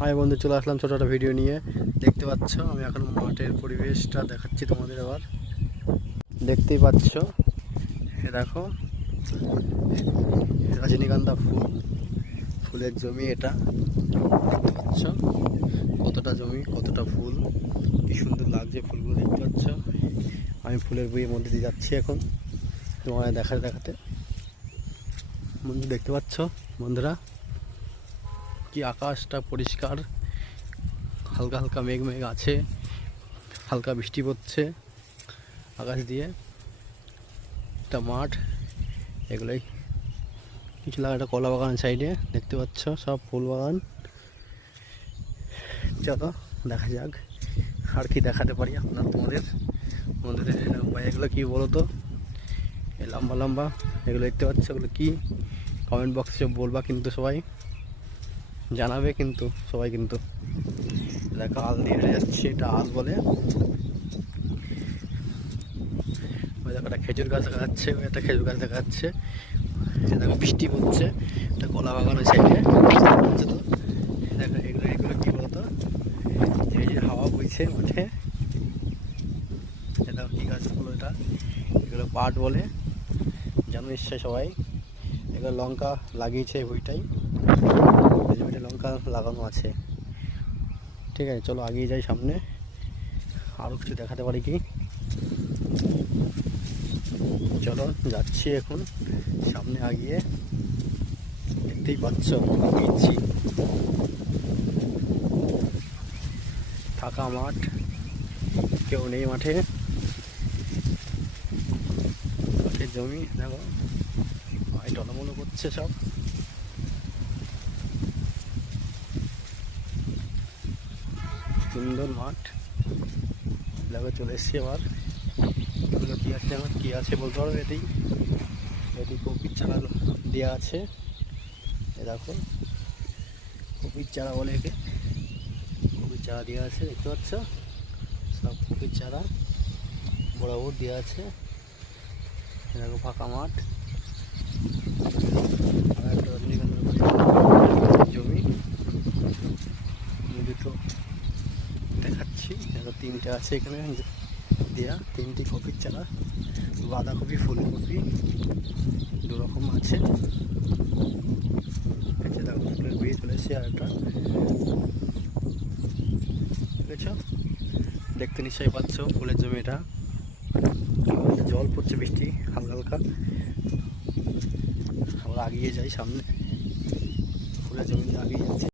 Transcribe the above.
আমি বন্ধু চলে আসলাম ছোট একটা ভিডিও নিয়ে। দেখতে পাচ্ছ আমি এখন মাঠের পরিবেশটা দেখাচ্ছি তোমাদের। আবার দেখতেই পাচ্ছ, এ দেখো রজনীগন্ধা ফুল, ফুলের জমি এটা। দেখতে পাচ্ছ কতটা জমি, কতটা ফুল, কি সুন্দর লাগছে ফুলগুলো। দেখতে পাচ্ছ আমি ফুলের বইয়ের মধ্যে দিয়ে যাচ্ছি এখন তোমার দেখাতে। বন্ধু দেখতে পাচ্ছ বন্ধুরা, কি আকাশটা পরিষ্কার, হালকা হালকা মেঘ আছে, হালকা বৃষ্টি পড়ছে আকাশ দিয়ে। একটা মাঠ, এগুলোই কিছু লাগা একটা কলা বাগান সাইডে দেখতে পাচ্ছ, সব ফুল বাগান। চলো দেখা যাক আর কি দেখাতে পারি আপনার তোমাদের বন্ধুদের। এগুলো কি বলো তো, এই লম্বা লম্বা এগুলো দেখতে পাচ্ছ, এগুলো কি? কমেন্ট বক্সে বলবা কিন্তু, সবাই জানাবে কিন্তু সবাই। কিন্তু দেখো আল দিয়ে হেঁটে যাচ্ছে, এটা আল বলে। দেখো একটা খেজুর গাছ দেখা যাচ্ছে, একটা খেজুর গাছ দেখা যাচ্ছে। দেখো বৃষ্টি পড়ছে, একটা কলা বাগানের সাইডে হচ্ছে তো। দেখো এগুলো এগুলো কি বলতো, এই যে হাওয়া বইছে মাঠে। দেখো কি গাছগুলো, এটা এগুলো পাট বলে, জানো নিশ্চয় সবাই। এগুলো লঙ্কা লাগিয়েছে এই বইটাই, এই জমিতে লঙ্কা লাগানো আছে। ঠিক আছে, চলো আগিয়ে যাই সামনে, আরও কিছু দেখাতে পারি কি। চলো যাচ্ছি এখন সামনে আগিয়ে। দেখতেই পাচ্ছ আগিয়েছি, ফাঁকা মাঠ, কেউ নেই মাঠে। মাঠের জমি দেখো, ভাই টলমলো করছে সব। সুন্দর মাঠ, দেখো চলে এসছি আবার। এগুলো কি আছে, আমার কি আছে বলতে পারবো। এটি কপির চারা দেওয়া আছে, এ দেখো কপির চারা বলে একে, কপির চারা দেওয়া আছে। দেখতে পাচ্ছ সব কপির চারা বরাবর দেওয়া আছে। দেখো ফাঁকা মাঠ, আর একটা রজনীগন্ধা জমি দুটো দেখাচ্ছি। দেখো তিনটে আছে এখানে দেয়া, তিনটি কপির চারা, বাঁধাকপি ফুলকপি দু রকম আছে। দেখো ফুলের বইয়ে চলে এসেছে আর একটা, দেখেছ? দেখতে নিশ্চয়ই পাচ্ছ ফুলের জমি এটা। জল পড়ছে বৃষ্টি হালকা হালকা। আমরা আগিয়ে যাই সামনে, ফুলের জমি আগিয়ে যাচ্ছি।